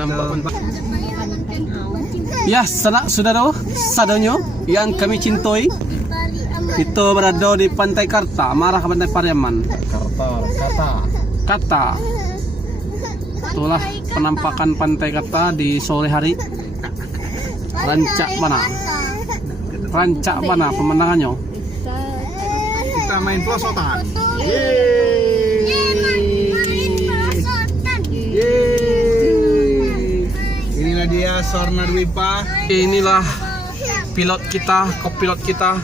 nampak. Ya, sudah tahu sadonyo yang kami cintai. Itu berada di Pantai Karta, marah ke Pantai Pariaman. Kata. Itulah penampakan Pantai Karta di sore hari. Rancak mana pemandangannya? Kita main pelosotan. Inilah dia Sorna Dwipa. Inilah pilot kita, kopilot kita.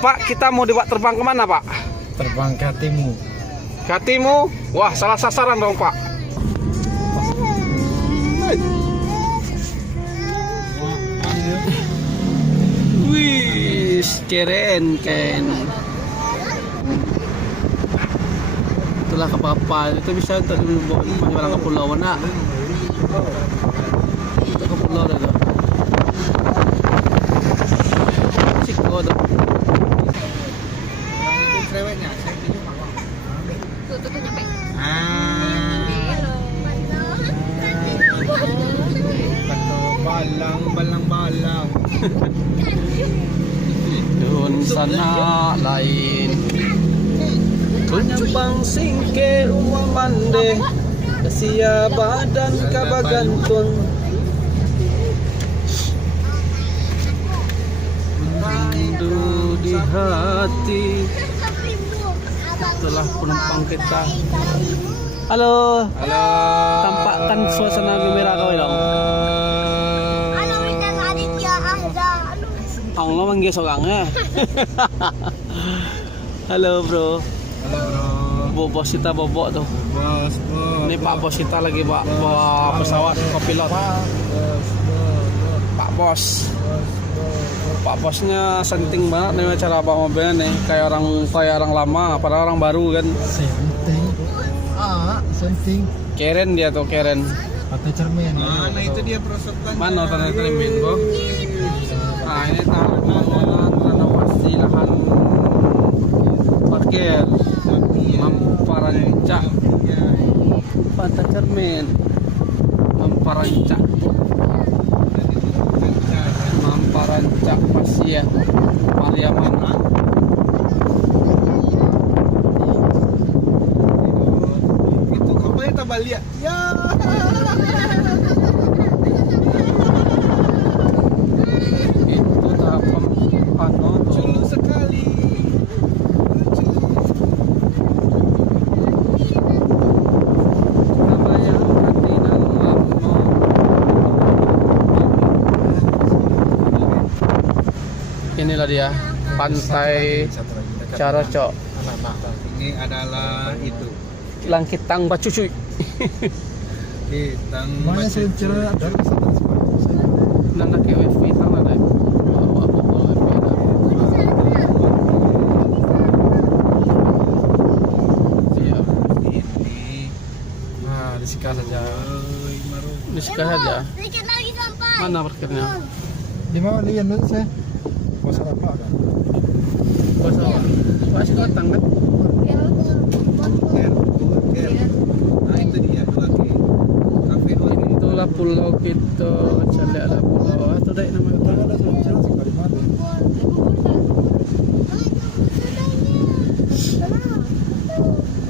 Pak, kita mau dibawa terbang kemana, Pak? Terbang ke hatimu. Ke hatimu? Wah, salah sasaran dong, Pak. Wih, keren. Itulah kapal. Itu bisa untuk dibawa ke pulau mana? Itu ke pulau dah. Siko dah. Ceweknya, saya tunjuk Tuh nyampe. Balang. Doon sana lain Kunyabang singke umamande Kasia badan kabagantun Rindu di hati. Itulah penumpang kita. Halo. Tampakkan suasana gembira kau dong. Ang lo manggil sorangnya. Halo bro. Bos kita bobok tuh. Ini Pak Bos kita lagi bawa pesawat kopilot. Pak Bos. Pak Bosnya senting banget nih cara bawa mobilnya nih, kayak orang lama, padahal orang baru kan. Senting. Keren dia tuh, keren. Atau cermin. Mana itu dia perosotan. Mana tanda cermin, Bro? Nah, ini tahanan renovasi lahan parkir. Mamparancak. Tanda cermin. Mamparancak Pasir Pariaman. Itu kapalnya tabalia. Ya. Itu tahap Lucu sekali. Inilah dia Pantai Carocok. Ini adalah itu. Langkitang Bacucuy. Kita mana sih cara ada Nanda ke wifi tang ada. Siap. Nah, disika saja. Disika saja. Mana parkirnya? Di mana lian dulu saya? Bos apa kan? Bos apa? Bos kotang kan? Nah itu dia lagi. Kafe lagi. Itulah pulau kita. Cari ada pulau. Itu dek nama itu. Ada jalan sekali mana?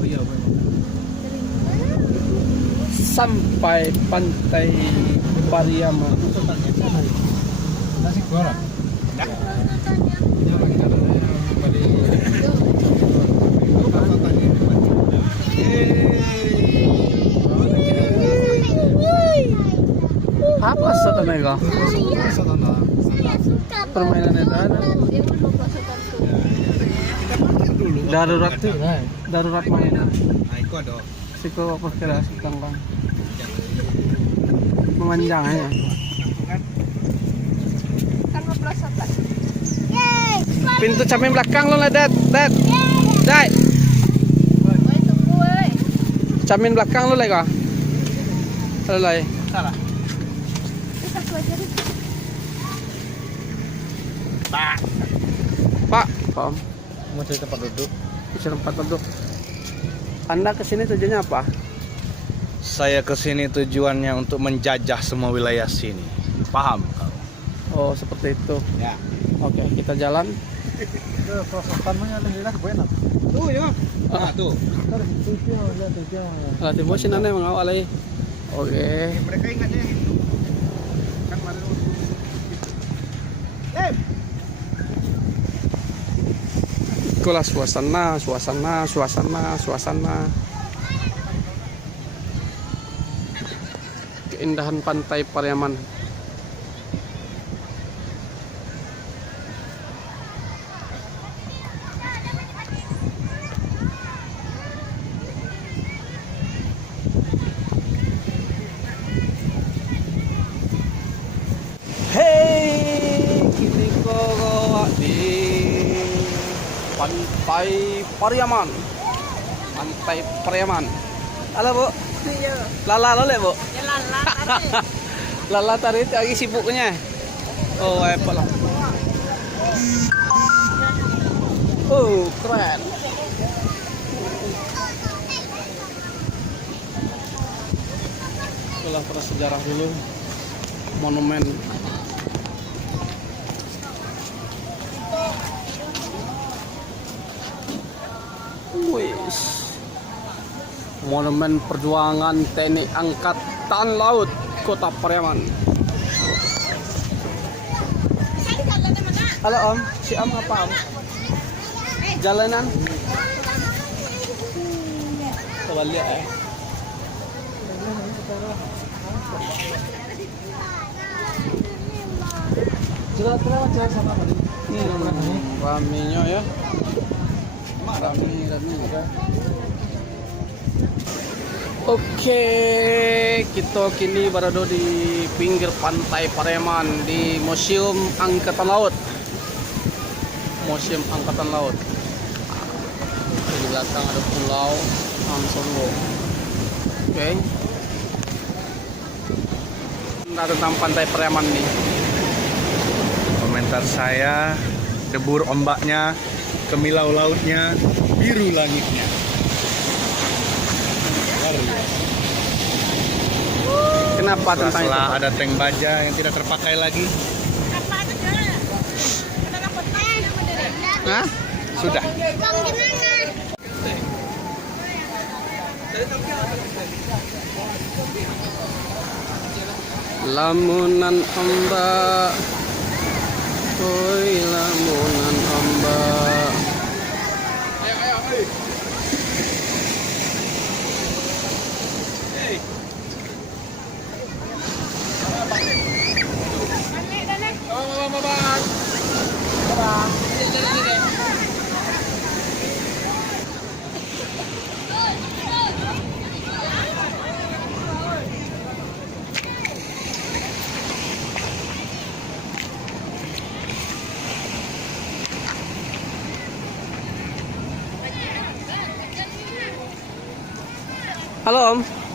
Oh iya memang. Sampai Pantai Pariaman. Nasi goreng. Apa setanah kau? Permainan itu ada. Darurat mainan. Nah itu ada. Siko apa kira sikang bang? Memanjang aja. Pintu cermin belakang lo lah, Dad. Cermin belakang lo lah kah? Halo lah. Salah. Pak, Pak. Mau cari tempat duduk. Cari tempat duduk. Anda kesini tujuannya apa? Saya kesini tujuannya untuk menjajah semua wilayah sini. Paham? Oh, seperti itu. Ya. Oke, kita jalan. Tuh ya. Nah, tuh. Latih motion aneh mengawal lagi. Oke. Mereka ingatnya yang itu. Kan kemarin Itulah suasana. Keindahan pantai Pariaman. Hey, kini kau di Pantai Pariaman. Pantai Pariaman. Halo, Bu. Iya. Lala lole, Bu. Ya lala tadi. Lala tadi lagi sibuknya. Oh, apa lah. Oh, keren. Itulah prasejarah dulu. Monumen. Wis. Monumen Perjuangan TNI Angkatan Laut Kota Pariaman. Halo Om, si Om apa Om? Jalanan? Coba lihat ya. Raminya ya. Rami. Oke, kita kini berada di pinggir pantai Pariaman di Museum Angkatan Laut. Museum Angkatan Laut. Di belakang ada pulau Songgo. Oke. Nah, tentang pantai Pariaman nih. komentar saya, debur ombaknya, kemilau lautnya, biru langitnya. Kenapa tentang itu? Setelah ada tank baja yang tidak terpakai lagi. Hah? Sudah. Lamunan ombak, oi lamunan ombak. Halo Om.